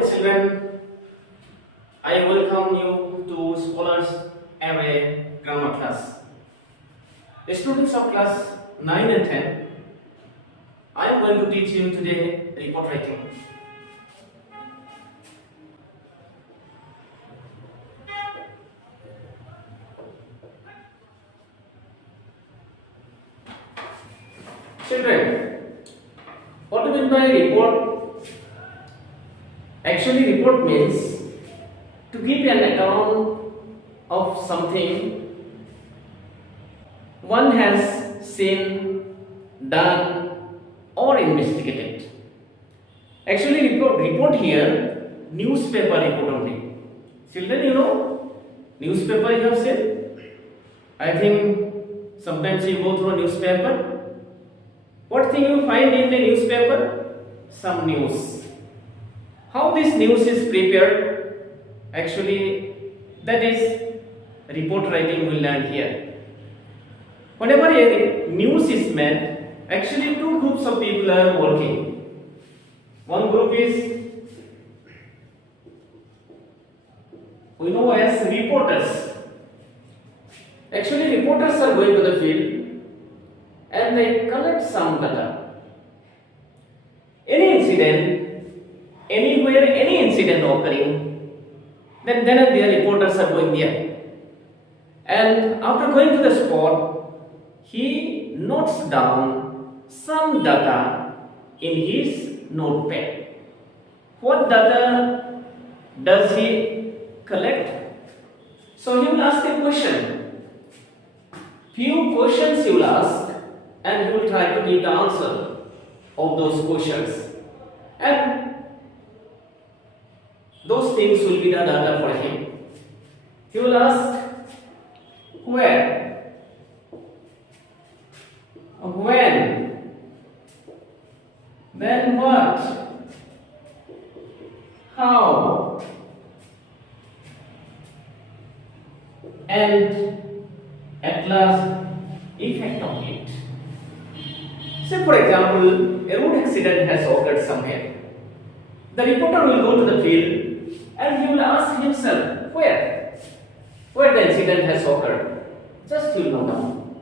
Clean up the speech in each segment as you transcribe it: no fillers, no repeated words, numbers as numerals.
morning, children. I welcome you to Scholars Array Grammar class. The students of class 9 and 10, I am going to teach you today report writing. Children, what do you mean by report? Actually, report means to give an account of something one has seen, done, or investigated. Actually, report here, newspaper report only. Children, you know, newspaper you have seen? I think sometimes you go through a newspaper. What thing you find in the newspaper? Some news. How this news is prepared? Actually, that is report writing we learn here. Whenever a news is made, actually two groups of people are working. One group is we know as reporters. Actually, reporters are going to the field and they collect some data. Any incident, anywhere, any incident occurring, then their reporters are going there. And after going to the spot, he notes down some data in his notepad. What data does he collect? So he will ask a question. Few questions he will ask, and he will try to give the answer of those questions. And those things will be the data for him. He will ask where, when, then what, how, and at last effect of it. Say for example, a road accident has occurred somewhere. The reporter will go to the field and he will ask himself where the incident has occurred. Just he will note down.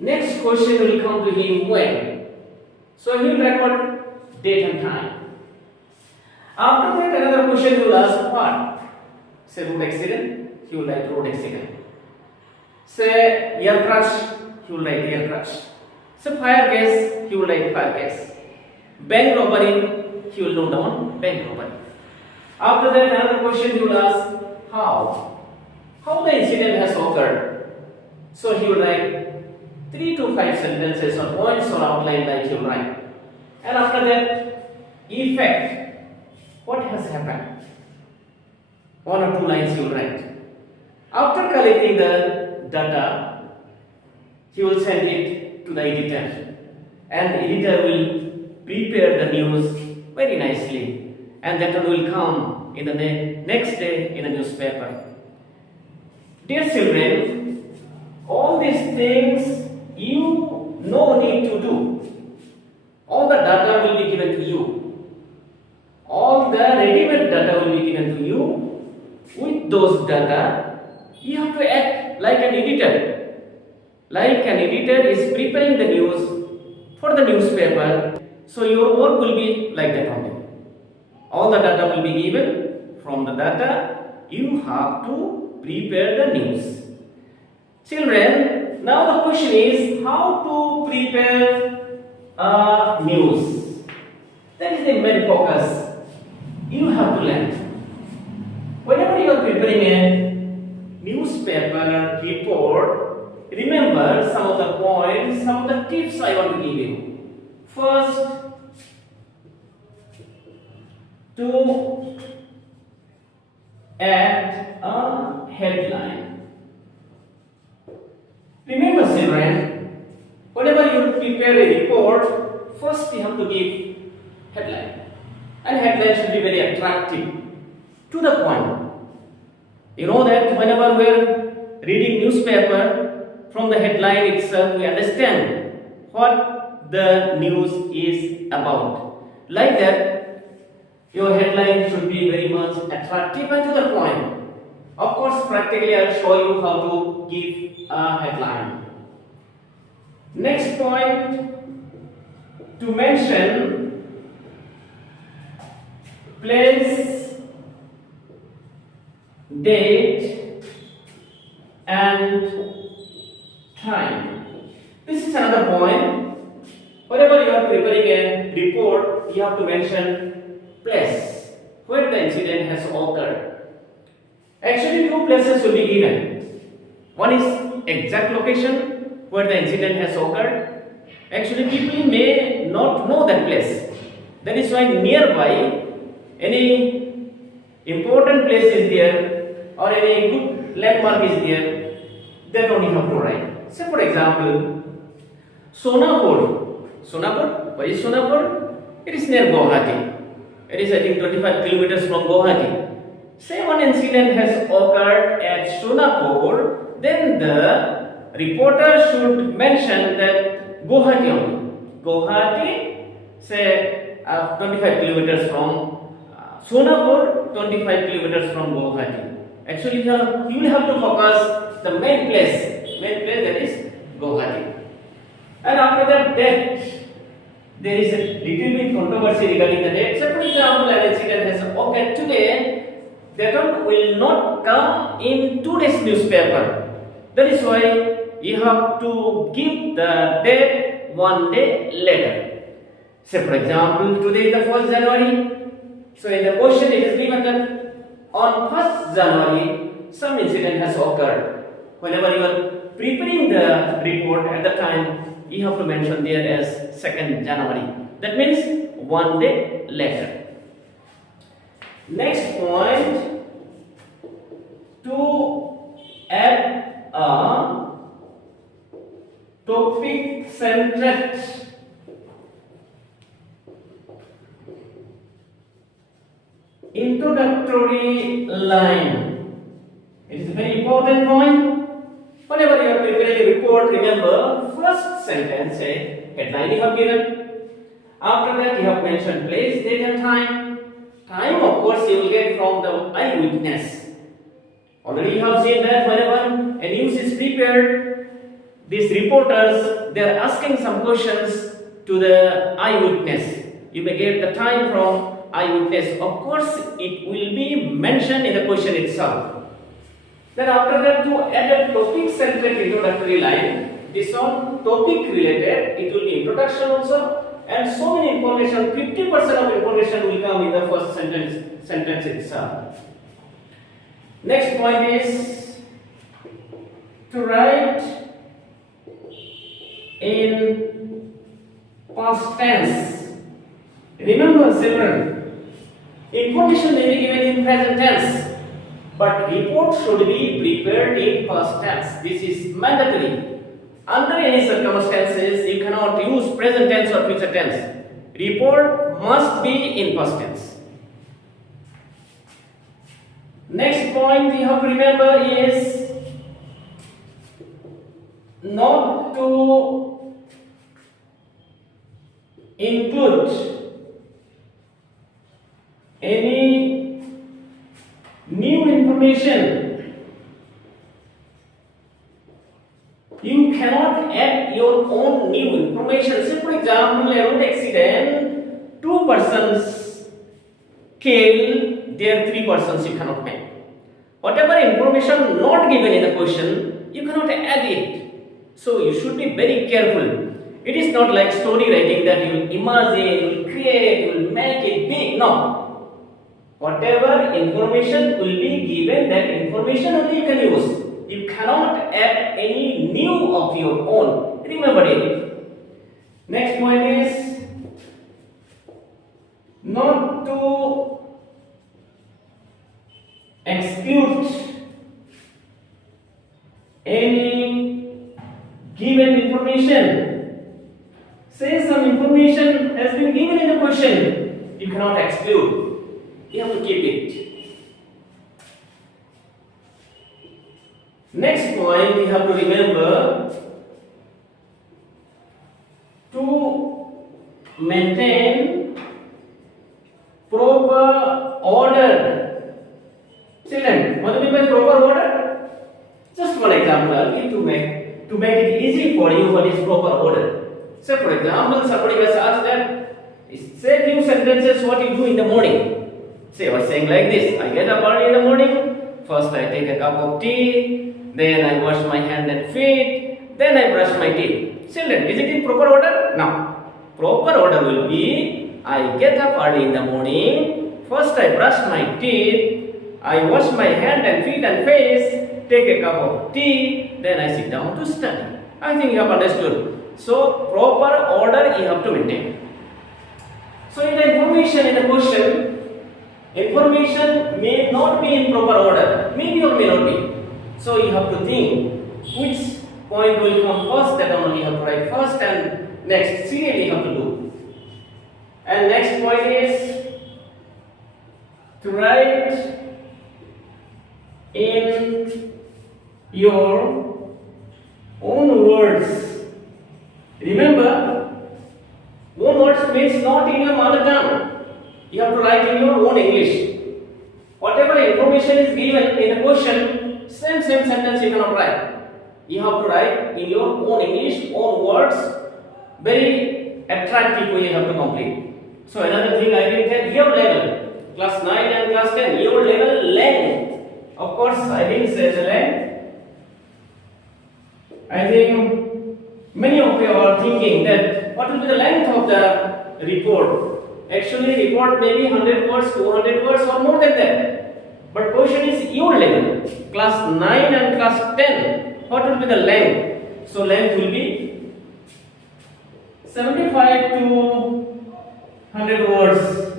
Next question will come to him when. So he will record date and time. After that another question he will ask what. Say road accident, he will write road accident. Say air crash, he will write air crash. So fire case, he will write fire case. Bank robbery, he will note down bank robbery. After that, another question he will ask how the incident has occurred. So he will write 3 to 5 sentences or points or outline like he will write. And after that, effect, what has happened? 1 or 2 lines he will write. After collecting the data, he will send it to the editor, and editor will prepare the news very nicely, and that will come in the next day in the newspaper. Dear children, all these things you no need to do. All the data will be given to you. All the ready-made data will be given to you. With those data, you have to act like an editor. Like an editor is preparing the news for the newspaper, so your work will be like that only. All the data will be given. From the data, you have to prepare the news. Children, now the question is how to prepare news. That is the main focus. You have to learn. Whenever you are preparing a newspaper report, remember some of the points, some of the tips I want to give you. First, to add a headline. Remember children, whenever you prepare a report, first you have to give headline. And headline should be very attractive, to the point. You know that whenever we are reading newspaper, from the headline itself we understand what the news is about. Like that, Your headline should be very much attractive and to the point. Of course, practically I'll show you how to give a headline. Next point, to mention place, date and time. This is another point. Whenever you are preparing a report, you have to mention place where the incident has occurred. Actually, two places will be given. One is exact location where the incident has occurred. Actually, people may not know that place. That is why nearby any important place is there or any good landmark is there, then only you have to write. Say for example, Sonapur. Sonapur, where is Sonapur? It is near Guwahati. It is I think 25 kilometers from Guwahati. Say one incident has occurred at Sonapur, then the reporter should mention that Guwahati only. Guwahati, say 25 kilometers from Sonapur, 25 kilometers from Guwahati. Actually, you will have to focus the main place that is Guwahati. And after that date, there is a little bit controversy regarding the date. So, for example, an incident has occurred today. That one will not come in today's newspaper. That is why you have to give the date one day later. Say for example, today is the 1st January. So in the question it is given that on 1st January some incident has occurred. Whenever you are preparing the report at the time, you have to mention there as 2nd January. That means one day later. Next point, to add a topic centered introductory line. It is a very important point. Whenever you are preparing a report, remember first sentence, headline you have given. After that you have mentioned place, date and time. Time, of course, you will get from the eyewitness. Already you have seen that whenever a news is prepared, these reporters, they are asking some questions to the eyewitness. You may get the time from eyewitness. Of course, it will be mentioned in the question itself. Then after that, to add a topic-centric introductory line, this one topic related, it will be introduction also. And so many information, 50% of information will come in the first sentence itself. Next point is to write in past tense. Remember children, information may be given in present tense, but report should be prepared in past tense. This is mandatory. Under any circumstances, you cannot use present tense or future tense. Report must be in past tense. Next point you have to remember is not to include any new information. You cannot add your own new information. Say for example, a road accident, 2 persons killed, there 3 persons you cannot make. Whatever information not given in the question, you cannot add it. So you should be very careful. It is not like story writing that you will imagine, you will create, you will make it big. No. Whatever information will be given, that information only you can use. You cannot add any new of your own. Remember it. Next point is not to exclude any given information. Say some information has been given in the question, you cannot exclude. You have to keep it. Next point you have to remember, to maintain proper what is proper order. So for example, somebody has asked that, say few sentences what you do in the morning. Say, I was saying like this, I get up early in the morning, first I take a cup of tea, then I wash my hand and feet, then I brush my teeth. Children, is it in proper order? No. Proper order will be, I get up early in the morning, first I brush my teeth, I wash my hand and feet and face, take a cup of tea, then I sit down to study. I think you have understood. So, proper order you have to maintain. So, in the information in the question, information may not be in proper order, maybe or may not be. So, you have to think which point will come first, that only you have to write first, and next serially you have to do. And next point is to write in your own words. Remember, own words means not in your mother tongue. You have to write in your own English. Whatever information is given in the question, same sentence you cannot write. You have to write in your own English, own words, very attractive way you have to complete. So another thing I didn't tell, your level, class 9 and class 10, your level length. Of course, I didn't say the length. I think many of you are thinking that what will be the length of the report. Actually, report may be 100 words, 200 words or more than that. But question is your level, class 9 and class 10. What will be the length? So length will be 75 to 100 words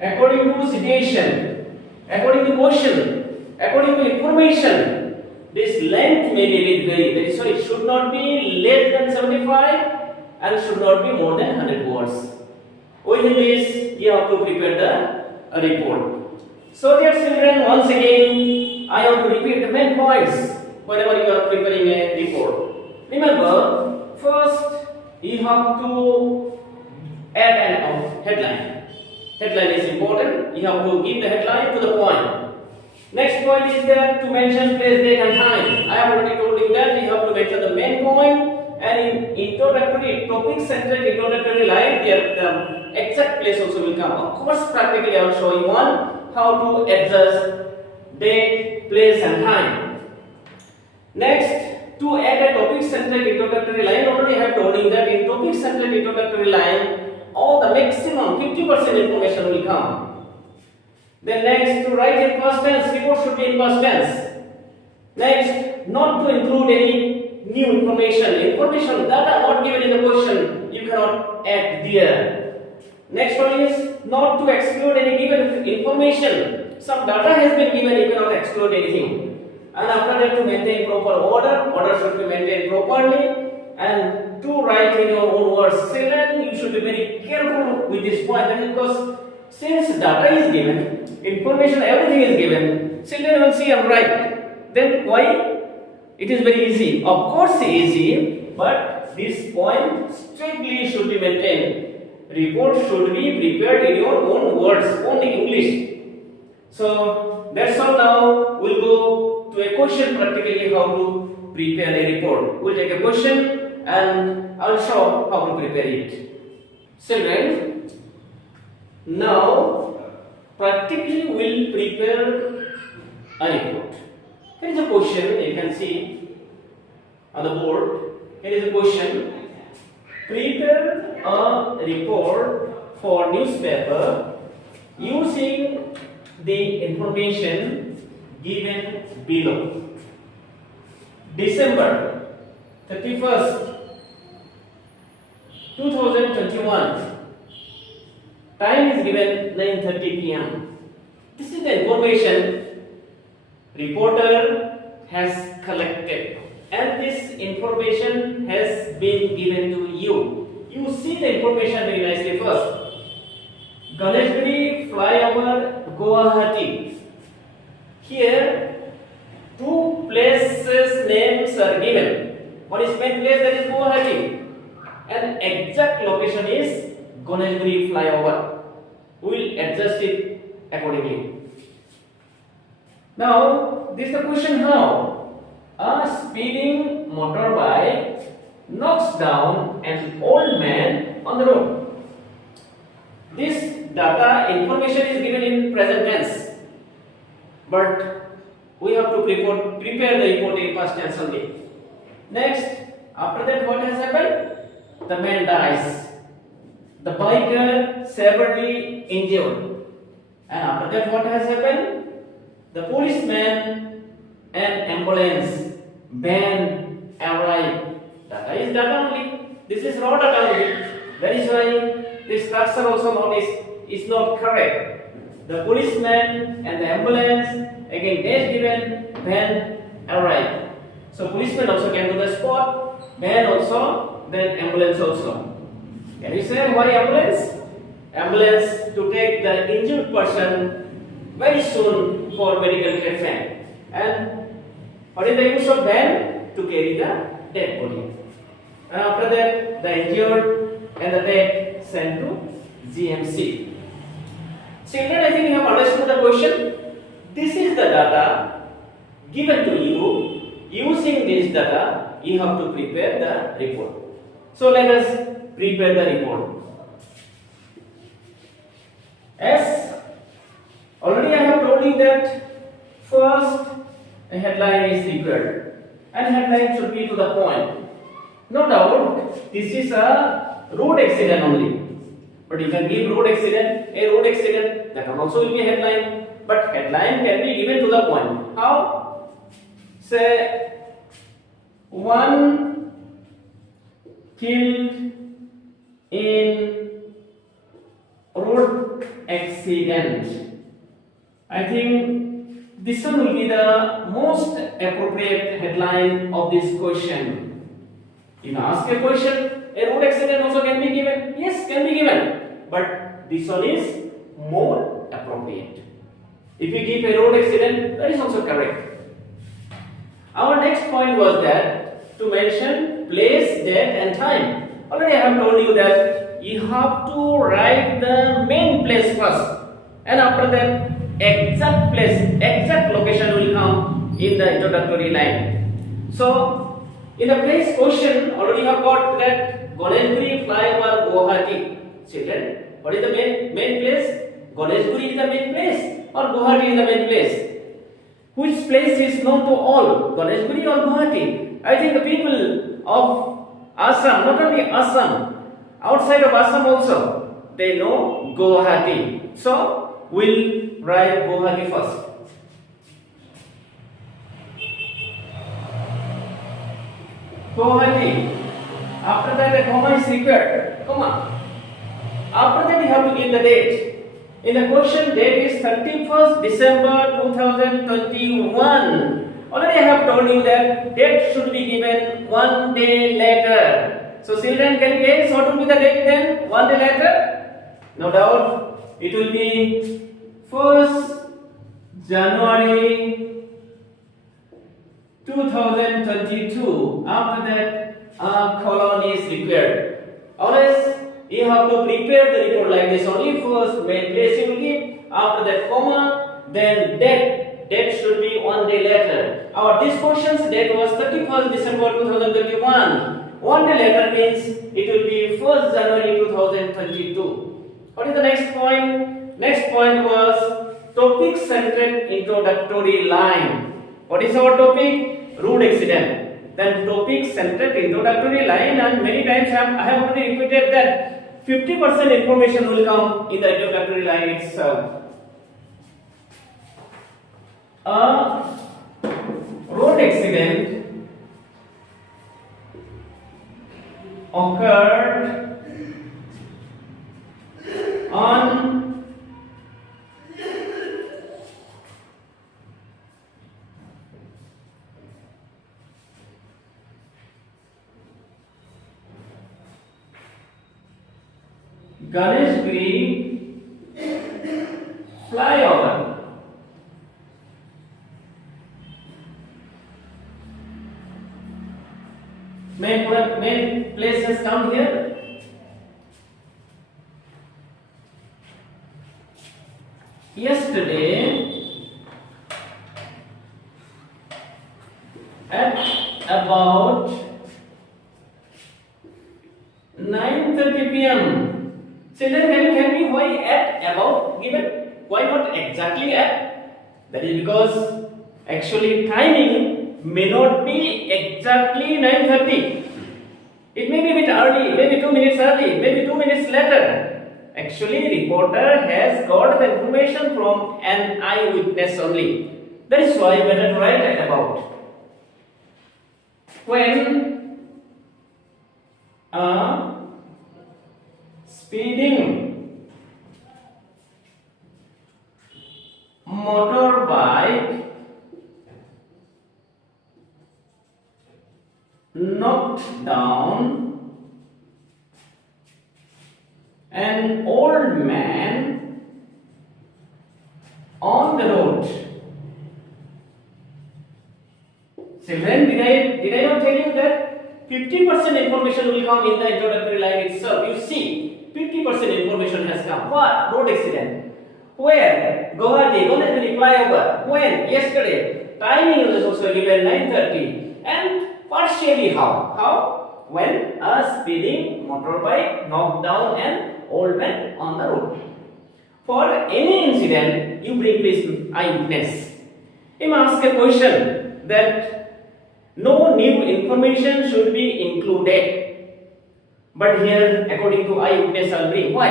according to situation, according to question, according to information. This length may be very, so it should not be less than 75 and should not be more than 100 words. Within this, you have to prepare the report. So dear children, once again, I have to repeat the main points whenever you are preparing a report. Remember, first you have to add an headline. Headline is important. You have to give the headline to the point. Next point is that to mention place, date and time. I have already told you that you have to mention the main point, and in introductory, topic centered introductory line, the exact place also will come. Of course, practically I will show you how to adjust date, place and time. Next, to add a topic centered introductory line, already I have told you that in topic centered introductory line, all the maximum 50% information will come. Then next, to write in past tense, report should be in past tense. Next, not to include any new information that are not given in the question, you cannot add there. Next one is not to exclude any given information. Some data has been given, you cannot exclude anything. And after that, to maintain proper order should be maintained properly, and to write in your own words. Children, you should be very careful with this point, because since data is given, information, everything is given, children will see and write. Then why? It is very easy. Of course easy, but this point strictly should be maintained. Report should be prepared in your own words, only English. So that's all. Now we'll go to a question practically how to prepare a report. We'll take a question and I'll show how to prepare it. Children, now practically we'll prepare a report. Here is a question, you can see on the board. Here is a question. Prepare a report for newspaper using the information given below. December 31st, 2021. Time is given 9:30 p.m. This is the information reporter has collected, and this information has been given to you. You see the information very nicely first. Ganeshgiri flyover, Guwahati. Here, two places names are given. One is main place, that is Guwahati, and exact location is Ganeshgiri flyover. We will adjust it accordingly. Now, this is the question: how a speeding motorbike knocks down an old man on the road. This data information is given in present tense, but we have to prepare the report in past tense only. Next, after that, what has happened? The man dies. The biker severely injured. And after that, what has happened? The policeman and ambulance van arrive. Data is data only. This is raw data only. That is why this structure also is not correct. The policeman and the ambulance, again dash given, van arrive. So policeman also came to the spot, van also, then ambulance also. Can you say why ambulance? Ambulance to take the injured person very soon for medical treatment. And what is the use of van? To carry the dead body. And after that, the injured and the dead sent to GMC. Children, I think you have understood the question. This is the data given to you. Using this data, you have to prepare the report. So let us prepare the report. As already I have told you that first a headline is required, and headline should be to the point. No doubt this is a road accident only, but you can give road accident, a road accident, that also will be a headline, but headline can be given to the point. How? Say, one killed in road accident. I think this one will be the most appropriate headline of this question. If you ask a question, a road accident also can be given. Yes, can be given, but this one is more appropriate. If you give a road accident, that is also correct. Our next point was that to mention place, date and time. Already I have told you that you have to write the main place first, and after that exact place, exact location will come in the introductory line. So in the place question, already you have got that Ganeshguri flyover Guwahati. Children, what is the main place? Ganeshguri is the main place or Guwahati is the main place? Which place is known to all, Ganeshguri or Guwahati? I think the people of Assam, not only Assam, outside of Assam also, they know Guwahati. So, we'll write Guwahati first. Guwahati. After that, a comma is required. Comma. After that, you have to give the date. In the question, date is 31st December 2021. Already I have told you that date should be given 1 day later. So children, can you guess what will be the date then? 1 day later? No doubt. It will be 1st January 2022. After that, a colon is required. Always you have to prepare the report like this only. First main place you will give, after that comma, then date. Date should be 1 day later. This question's date was 31st December 2021. 1 day later means it will be 1st January 2022. What is the next point? Next point was topic centered introductory line. What is our topic? Road accident. Then topic centered introductory line, and many times I have already repeated that 50% information will come in the introductory line itself. A road accident occurred on Ganeshgiri flyover. Main place has come here. Yesterday at about 9:30 p.m. Children, can you tell me why at about given? Why not exactly at? That is because actually timing may not be exactly 9:30. It may be a bit early, maybe 2 minutes early, maybe 2 minutes later. Actually, reporter has got the information from an eyewitness only. That is why better to write at about. When a speeding motorbike knocked down an old man on the road. Children, did I not tell you that 50% information will come in the introductory line itself? You see, 50% information has come. What? Road accident. Where? Guwahati. Goneshwari flyover. When? Yesterday. Timing is also given 9:30. And partially how? How? When a speeding motorbike knocked down an old man on the road. For any incident, you bring this eyewitness. He may ask a question that no new information should be included. But here, according to eyewitness, I'll bring. Why?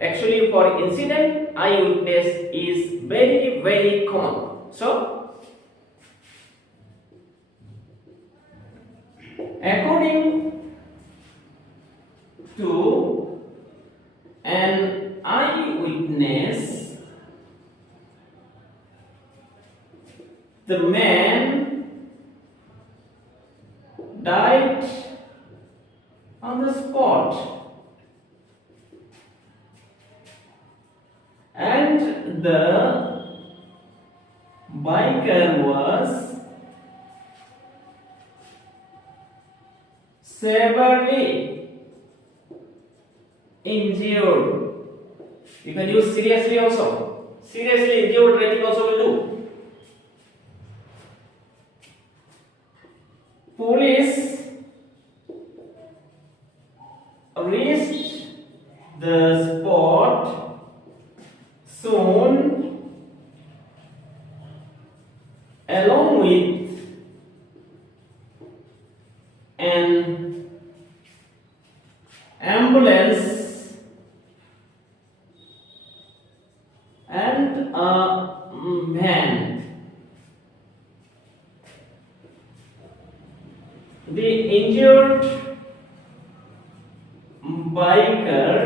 Actually, for incident, eyewitness is very, very common. So, according to an eyewitness, the man died on the spot, and the biker was severely injured. You can use seriously also. Seriously injured writing also will do. Police reached the spot soon along with an ambulance and a van. The injured biker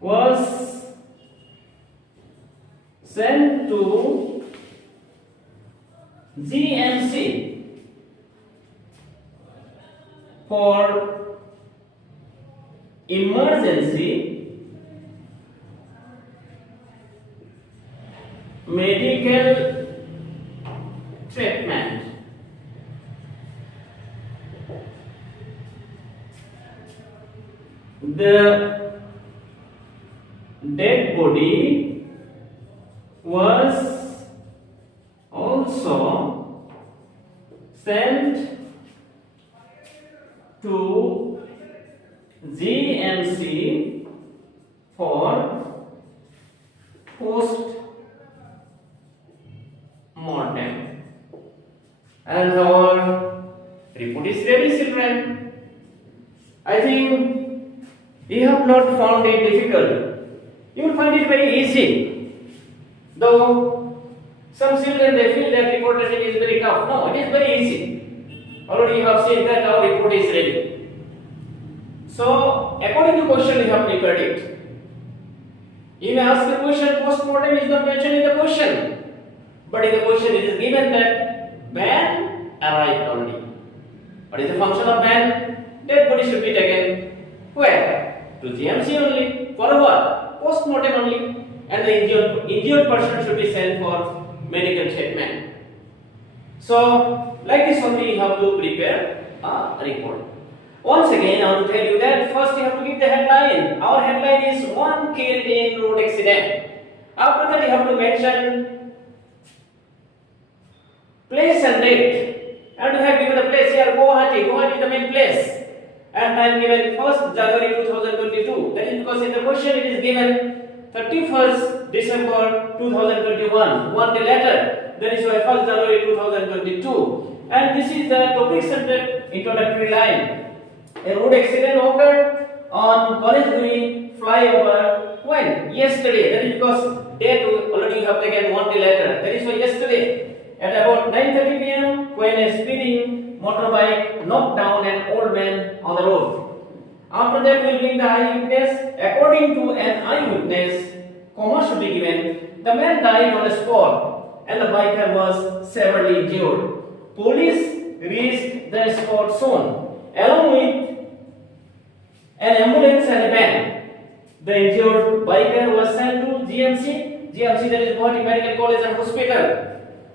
was sent to GMC for emergency medical treatment. The dead body was also sent to GMC for post-mortem. And our report is ready, children. I think you have not found it difficult. You will find it very easy. Though some children they feel that report writing is very tough. No, it is very easy. Already you have seen that our report is ready. So, according to question, you have prepared it. You may ask the question, post-mortem is not mentioned in the question. But in the question it is given that van arrived already. What is the function of van? Dead body should be taken where? To GMC only. For what? Post-mortem only. And the injured person should be sent for medical treatment. So, like this only you have to prepare a report. Once again, I want to tell you that first you have to give the headline. Our headline is one killed in road accident. After that, you have to mention place and date. And you have given the place here, Guwahati. Guwahati is the main place. and time given 1st January 2022. That is because in the question it is given 31st December 2021, one day later. That is why 1st January 2022. And this is the topic centered introductory line. A road accident occurred on Ganesguri flyover when? Yesterday. That is because date already you have taken one day later. That is why yesterday at about 9:30 p.m. when a speeding motorbike knocked down an old man on the road. After that we will bring the eyewitness. According to an eyewitness, comma should be given. The man died on the spot and the biker was severely injured. Police reached the spot soon along with an ambulance and a van. The injured biker was sent to GMC, that is Guwahati Medical College and Hospital,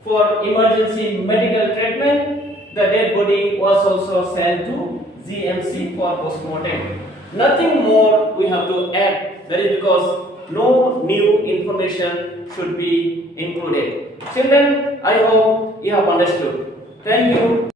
for emergency medical treatment. The dead body was also sent to GMC for postmortem. Nothing more we have to add. That is because no new information should be included. Children, I hope you have understood. Thank you.